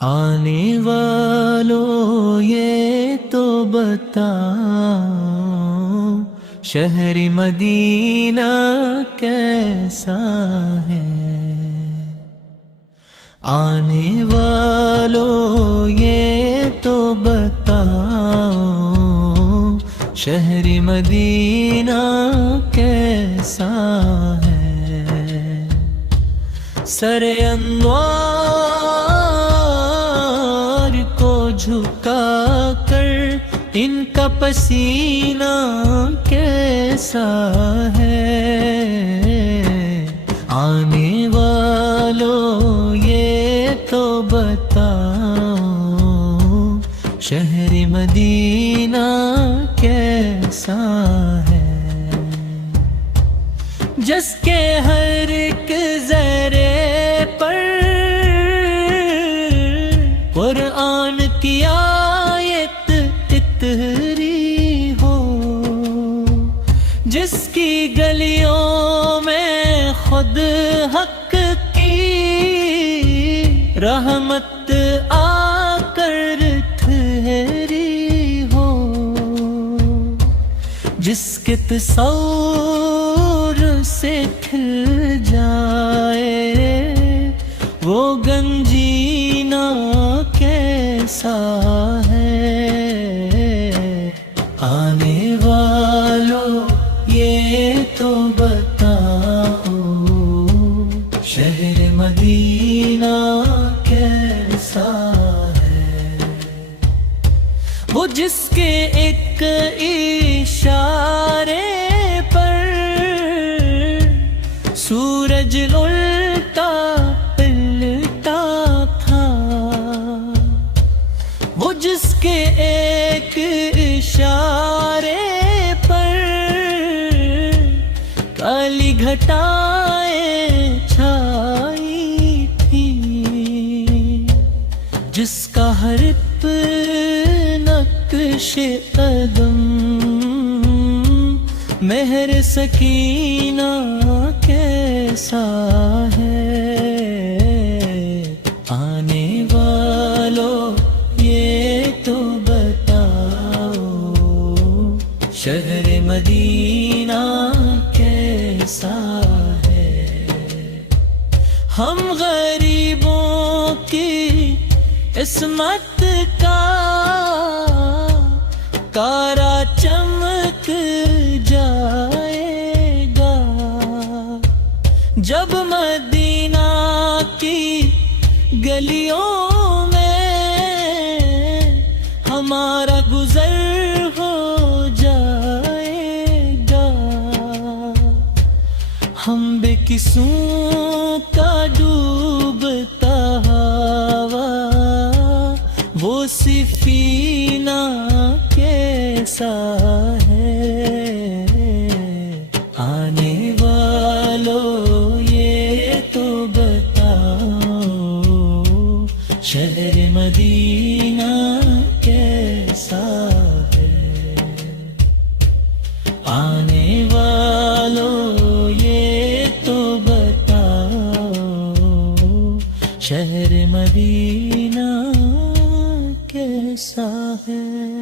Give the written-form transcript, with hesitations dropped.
آنے والوں یہ تو بتاؤ شہر مدینہ کیسا ہے۔ آنے والوں یہ تو بتاؤ شہر مدینہ کیسا ہے۔ سر انوار کو جھکا کر ان کا پسینہ کیسا ہے۔ آنے والوں یہ تو بتاؤ شہر مدینہ کیسا ہے۔ جس کے ہر ایک ذرے پر قرآن کی آیت اتری ہو، جس کی گلیوں میں خود حق کی رحمت آ کر ٹھہری ہو، جس کے تصور سے کھل جائے وہ گنجینہ کیسا ہے۔ آنے والوں یہ تو بتاؤ شہر مدینہ کیسا ہے۔ وہ جس کے ایک اشارے پر سورج الٹا پلٹا تھا، وہ جس کے ایک اشارے پر کالی گھٹائیں چھائی تھی، جس کا ہر نقش قدم مہر سکینہ کیسا ہے۔ آنے والوں یہ تو بتاؤ شہر مدینہ کیسا ہے۔ ہم غریبوں کی عصمت کا تارا چمک جائے گا، جب مدینہ کی گلیوں میں ہمارا گزر ہو جائے گا۔ ہم بے قصوں کا ڈوبتا ہوا وہ سفینہ کیسا ہے۔ آنے والوں یہ تو بتاؤ شہر مدینہ کیسا ہے۔ آنے والوں یہ تو بتاؤ شہر مدینہ کیسا ہے۔